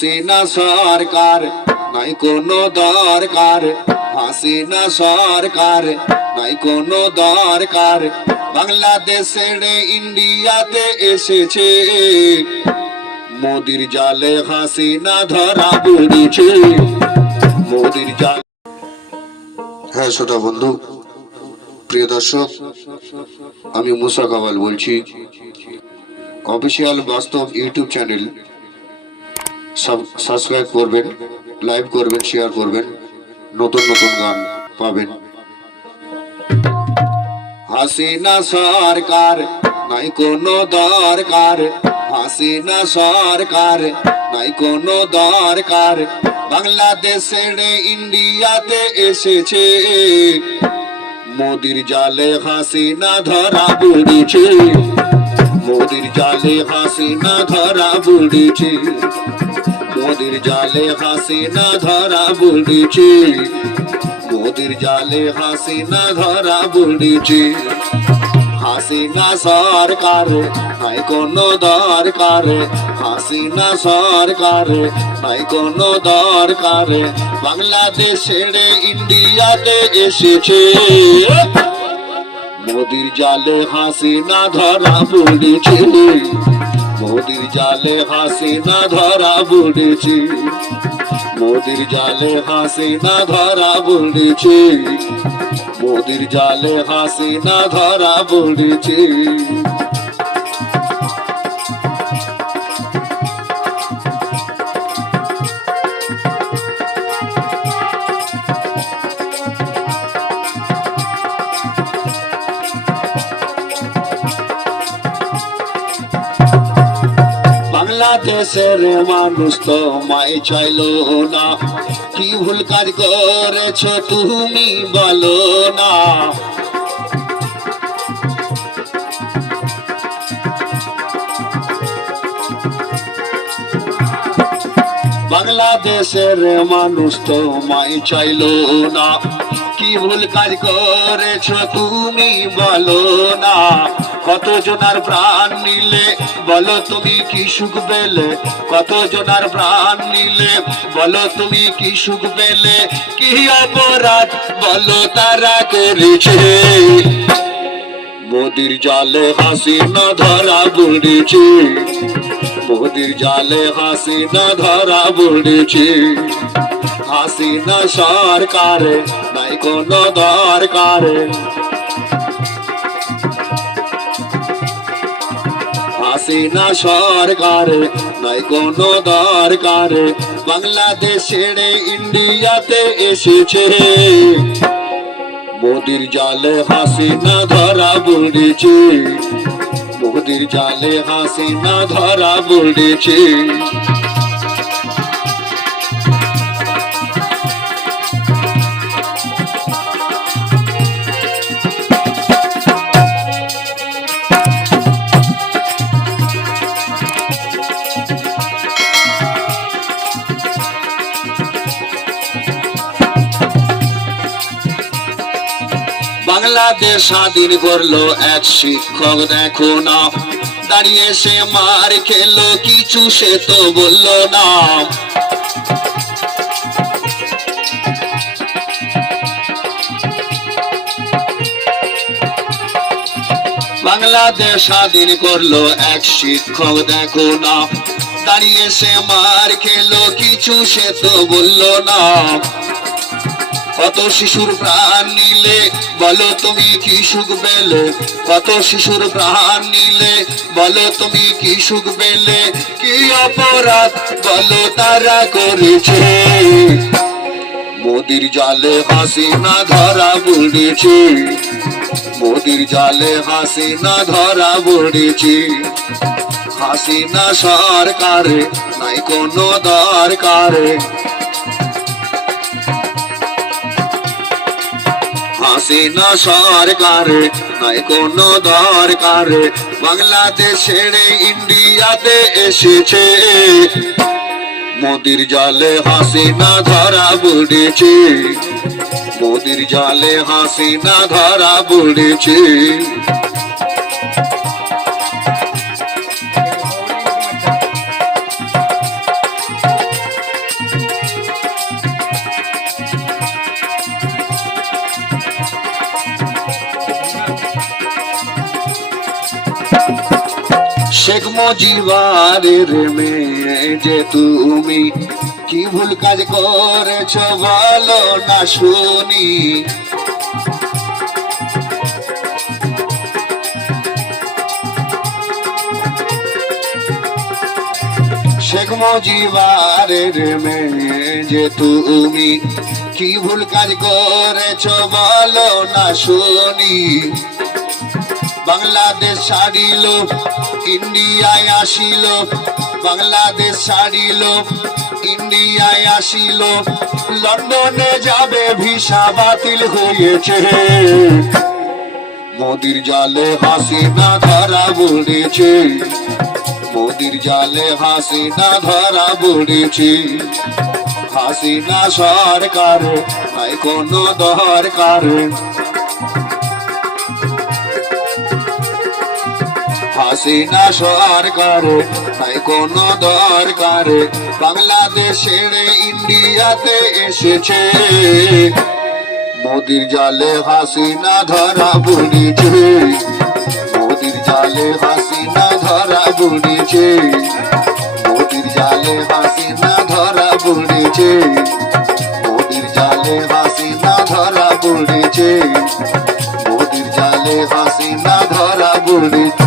হাসিনা সরকার নাই কোনো দরকার, হাসিনা সরকার নাই কোনো দরকার। বাংলাদেশ ছেড়ে ইন্ডিয়াতে এসেছে, মোদির জালে হাসিনা ধরা পড়েছে, মোদির জালে। হ্যাঁ শ্রোতা বন্ধু, প্রিয় দর্শক, আমি মুসা কামাল বলছি। অফিসিয়াল বাস্তব ইউটিউব চ্যানেল সাবস্ক্রাইব করবেন, লাইভ করবেন, শেয়ার করবেন, নতুন নতুন গান পাবেন। হাসিনা সরকার নাই কোনো দরকার, হাসিনা সরকার নাই কোনো দরকার। বাংলাদেশ ছেড়ে ইন্ডিয়াতে এসেছে, মোদির জালে হাসিনা ধরা পড়েছে, মোদির জালে হাসিনা ধরা পড়েছে, মোদির জালে হাসিনা ধরা পড়েছে, মোদির জালে হাসিনা ধরা পড়েছে। হাসিনা সরকার নাই কোনো দরকার, হাসিনা সরকার নাই কোনো দরকার। বাংলাদেশ ছেড়ে ইন্ডিয়াতে এসেছে, মোদির জালে হাসিনা ধরা পড়েছে, মোদির জালে হাসিনা ধরা পড়েছে, মোদির জালে হাসিনা ধরা পড়েছে, মোদির জালে হাসিনা ধরা পড়েছে। বাংলাদেশের মানুষ তো মাই চাইলো না, কি ভুল কাজ করেছ তুমি বলো না। বাংলাদেশের মানুষ তো মাই চাইলো না, কি ভুল কাজ করেছ তুমি বলো না। কত জনার প্রাণ নিলে বলো তুমি কি সুখ পেলে, কত জনার প্রাণ নিলে বলো তুমি কি সুখ পেলে। কি অপরাধ বলো তারা করেছে, মোদির জালে হাসিনা ধরা পড়েছে, মোদির জালে হাসিনা ধরা পড়েছে। হাসিনা সরকার নাই কোনো দরকার, হাসিনা সরকার নাই কোনো দরকার। বাংলাদেশ ছেড়ে ইন্ডিয়াতে এসেছে, মোদির জালে হাসিনা ধরা পড়েছে, মোদির জালে হাসিনা ধরা পড়েছে। বাংলাদেশ স্বাধীন করলো এক শিক্ষক দেখো না, দাঁড়িয়ে সে মার খেলো কিছু সে তো বললো না। বাংলাদেশ স্বাধীন করলো এক শিক্ষক দেখো না, দাঁড়িয়ে সে মার খেলো কিছু সে তো বললো না। কত শিশুর প্রাণ নিলে বলো তুমি কি সুখ পেলে, কত শিশুর প্রাণ নিলে বলো তুমি কি সুখ পেলে। কি অপরাধ বলো তারা করেছে, মোদির জালে হাসিনা ধরা পড়েছে, মোদির জালে হাসিনা ধরা পড়েছে। হাসিনা সরকার নাই কোনো দরকার, হাসিনা সরকার নাই কোনো দরকার। বাংলাদেশ ছেড়ে ইন্ডিয়াতে এসেছে, মোদির জালে হাসিনা ধরা পড়েছে, মোদির জালে হাসিনা ধরা পড়েছে। শেখ মুজিবের মেয়ে যে তুমি, কি ভুল কাজ করেছ বলো না শুনি। শেখ মুজিবের মেয়ে যে তুমি, কি ভুল কাজ করেছ বলো না শুনি। বাংলাদেশ ছাড়িল ইন্ডিয়ায় আসিল, বাংলাদেশ ছাড়িল ইন্ডিয়ায় আসিল, লন্ডনে যাবে ভিসা বাতিল হয়েছে। মোদির জালে হাসিনা ধরা পড়েছে, মোদির জালে হাসিনা ধরা পড়েছে। হাসিনা সরকার নাই কোনো দরকার, হাসিনা সরকার নাই কোনো দরকার, বাংলাদেশ ছেড়ে ইন্ডিয়াতে এসেছে। মোদির জালে হাসিনা ধরা পড়েছে, মোদির জালে হাসিনা ধরা পড়েছে, মোদির জালে হাসিনা ধরা পড়েছে, মোদির জালে হাসিনা ধরা পড়েছে, মোদির জালে হাসিনা ধরা পড়েছে।